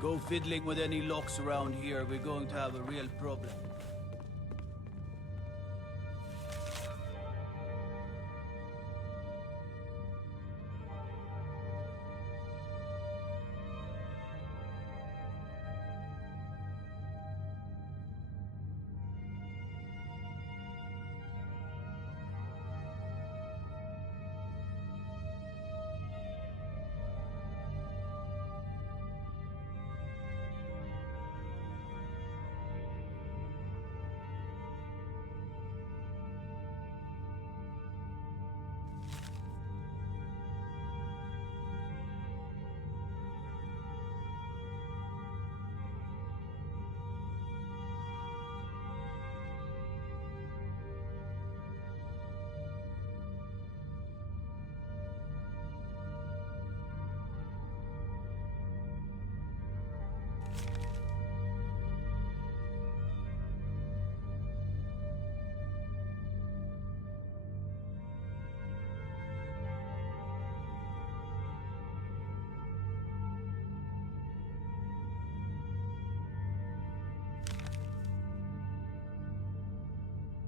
Go fiddling with any locks around here, we're going to have a real problem.